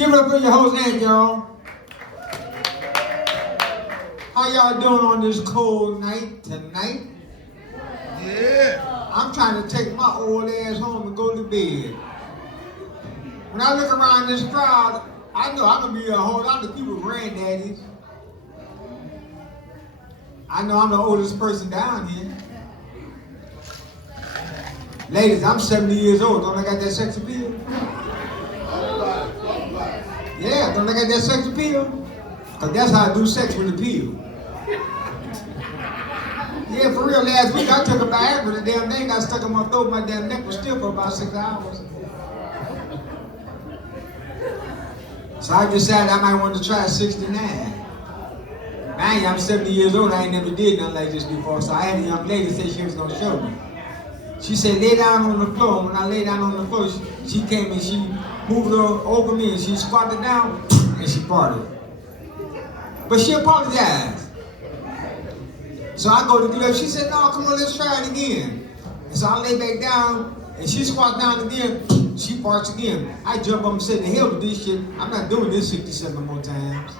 Give it up for your host, Aunt, y'all. How y'all doing on this cold night tonight? Yeah. I'm trying to take my old ass home and go to bed. When I look around this crowd, I know I'm gonna be a whole lot of people granddaddies. I know I'm the oldest person down here. Ladies, I'm 70 years old. Don't I got that sex appeal? Yeah, don't I got that sex appeal? Because that's how I do sex with appeal. Yeah, for real, last week I took a Viagra, the damn thing got stuck in my throat, my damn neck was still for about 6 hours. So I decided I might want to try 69. Man, I'm 70 years old, I ain't never did nothing like this before, so I had a young lady say she was gonna show me. She said, lay down on the floor. When I lay down on the floor, she came and she moved over me and she squatted down and she farted. But she apologized. So I go to get up. She said, no, come on, let's try it again. And so I lay back down and she squats down again. She farts again. I jump up and said, the hell with this shit. I'm not doing this 67 more times.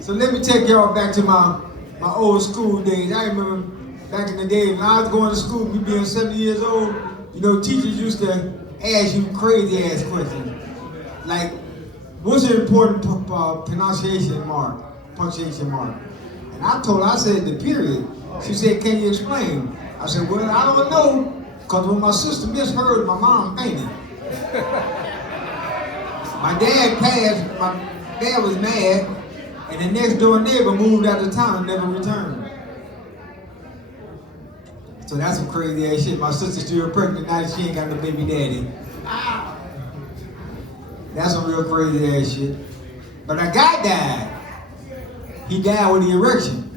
So let me take y'all back to my old school days. I remember back in the day when I was going to school, me being 70 years old, you know, teachers used to ask you crazy ass questions. Like, what's an important punctuation mark? And I told her, I said, the period. She said, can you explain? I said, well, I don't know, because when my sister misheard, my mom fainted. My dad passed, my dad was mad, and the next door neighbor moved out of town and never returned. So that's some crazy ass shit. My sister's still pregnant now, she ain't got no baby daddy. That's some real crazy ass shit. But a guy died. He died with an erection.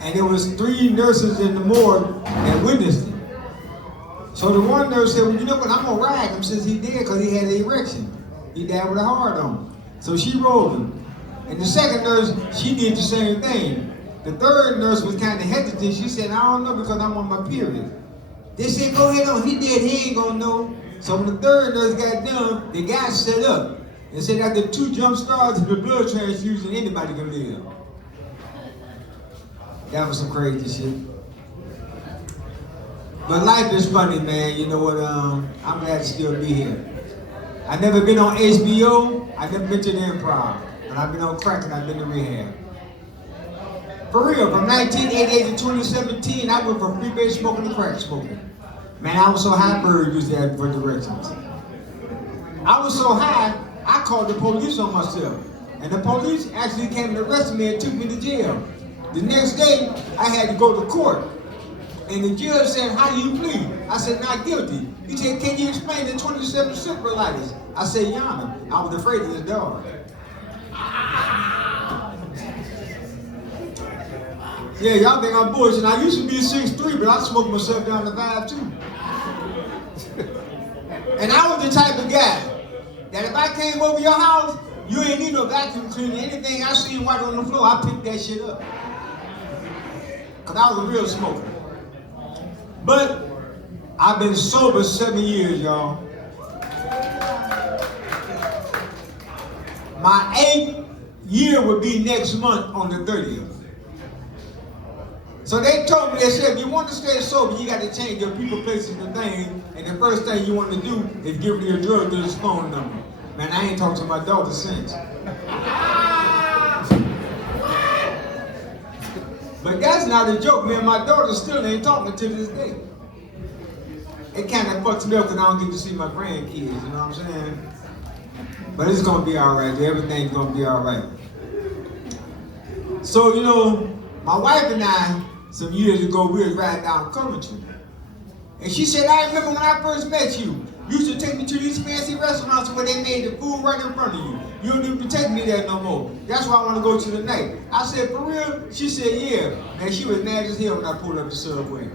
And there was 3 nurses in the morgue that witnessed it. So the one nurse said, well, you know what, I'm gonna rag him since he did because he had an erection. He died with a hard on. So she rolled him. And the second nurse, she did the same thing. The third nurse was kind of hesitant. She said, I don't know because I'm on my period. They said, go ahead on, he dead, he ain't gonna know. So when the third nurse got done, the guy set up and said after 2 jump starts of the blood transfusion, anybody can live. That was some crazy shit. But life is funny, man. You know what, I'm glad to still be here. I've never been on HBO, I've never been to the Improv. But I've been on crack and I've been to rehab. For real, from 1988 to 2017, I went from freebase smoking to crack smoking. Man, I was so high, Bird used to ask for directions. I was so high, I called the police on myself. And the police actually came and arrested me and took me to jail. The next day, I had to go to court. And the judge said, how do you plead? I said, not guilty. He said, can you explain the 27 cigarettes? I said, Your Honor, I was afraid of the dog. Yeah, y'all think I'm bullshit. I used to be 6'3", but I smoked myself down to 5'2". And I was the type of guy that if I came over your house, you ain't need no vacuum cleaner. Anything I seen white on the floor, I picked that shit up. Cause I was a real smoker. But I've been sober 7 years, y'all. My 8th year will be next month on the 30th. So they told me, they said, if you want to stay sober, you got to change your people, places, and things. And the first thing you want to do is give me a drug dealer's phone number. Man, I ain't talked to my daughter since. But that's not a joke, man. My daughter still ain't talking to this day. It kind of fucks me up because I don't get to see my grandkids, you know what I'm saying? But it's going to be all right. Everything's going to be all right. So, you know, my wife and I, some years ago, we was riding down Coventry. And she said, I remember when I first met you, you used to take me to these fancy restaurants where they made the food right in front of you. You don't even take me there no more. That's why I want to go to tonight. I said, for real? She said, yeah. And she was mad as hell when I pulled up the subway.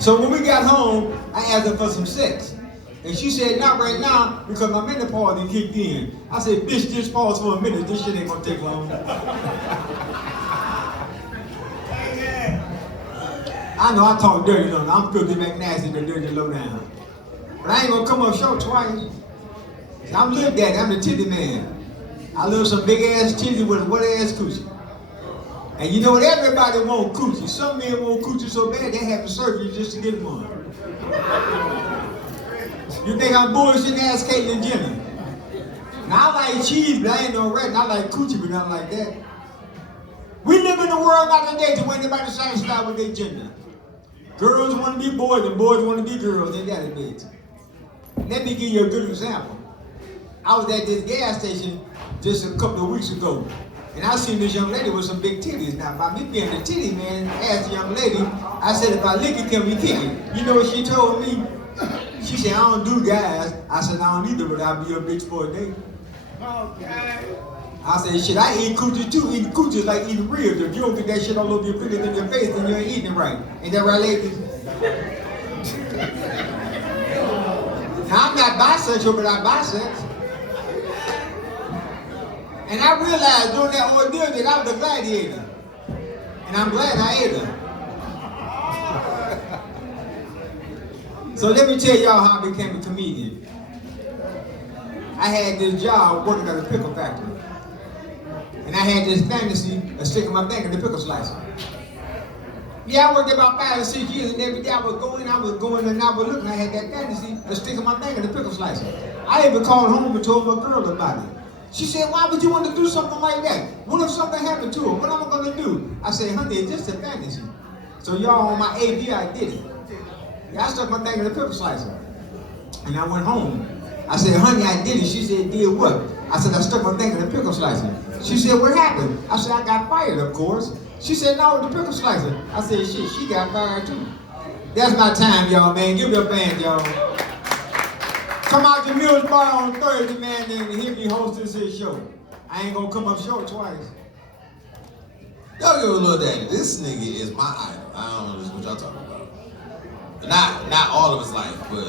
So when we got home, I asked her for some sex. And she said, not right now, because my menopause kicked in. I said, bitch, just pause for a minute. This shit ain't gonna take long. I know I talk dirty, don't I? I'm filthy McNasty, the dirty low down. But I ain't gonna come up short twice. I'm Lil Daddy, I'm the titty man. I love some big ass titty with a wet ass coochie. And you know what? Everybody want coochie. Some men want coochie so bad they have surgery just to get one. You think I'm bullshitting? Ask Caitlyn Jenner. Now I like cheese, but I ain't no rat. And I like coochie, but nothing like that. We live in a world nowadays to where anybody satisfied with their gender. Girls want to be boys and boys want to be girls. They got it, bitch. Let me give you a good example. I was at this gas station just a couple of weeks ago, and I seen this young lady with some big titties. Now, by me being a titty man, asked the young lady, I said, if I lick it, can we kick it? You know what she told me? She said, I don't do guys. I said, I don't either, but I'll be a bitch for a day. Okay. I said, shit, I eat coochie too. Eating coochie is like eating ribs. If you don't get that shit all over your fingers in your face, then you ain't eating it right. Ain't that right, ladies? Now, I'm not bisexual, but I'm bisexual. And I realized during that ordeal that I was a gladiator. And I'm glad I ate her. So let me tell y'all how I became a comedian. I had this job working at a pickle factory. And I had this fantasy of sticking my finger in the pickle slicer. Yeah, I worked there about 5 or 6 years, and every day I would go in, and I would look, and I had that fantasy of sticking my finger in the pickle slicer. I even called home and told my girl about it. She said, why would you want to do something like that? What if something happened to her? What am I going to do? I said, honey, it's just a fantasy. So y'all, on my AV, I did it. Yeah, I stuck my finger in the pickle slicer. And I went home. I said, honey, I did it. She said, did what? I said, I stuck my finger in the pickle slicer. She said, what happened? I said, I got fired, of course. She said, no, the pickle slicer. I said, shit, she got fired too. That's my time, y'all, man. Give me a band, y'all. Come out to Mills Bar on Thursday, man, and hear me host this here show. I ain't gonna come up short twice. Y'all give a little daddy. This nigga is my idol. I don't know what y'all talking about. Not all of his life, but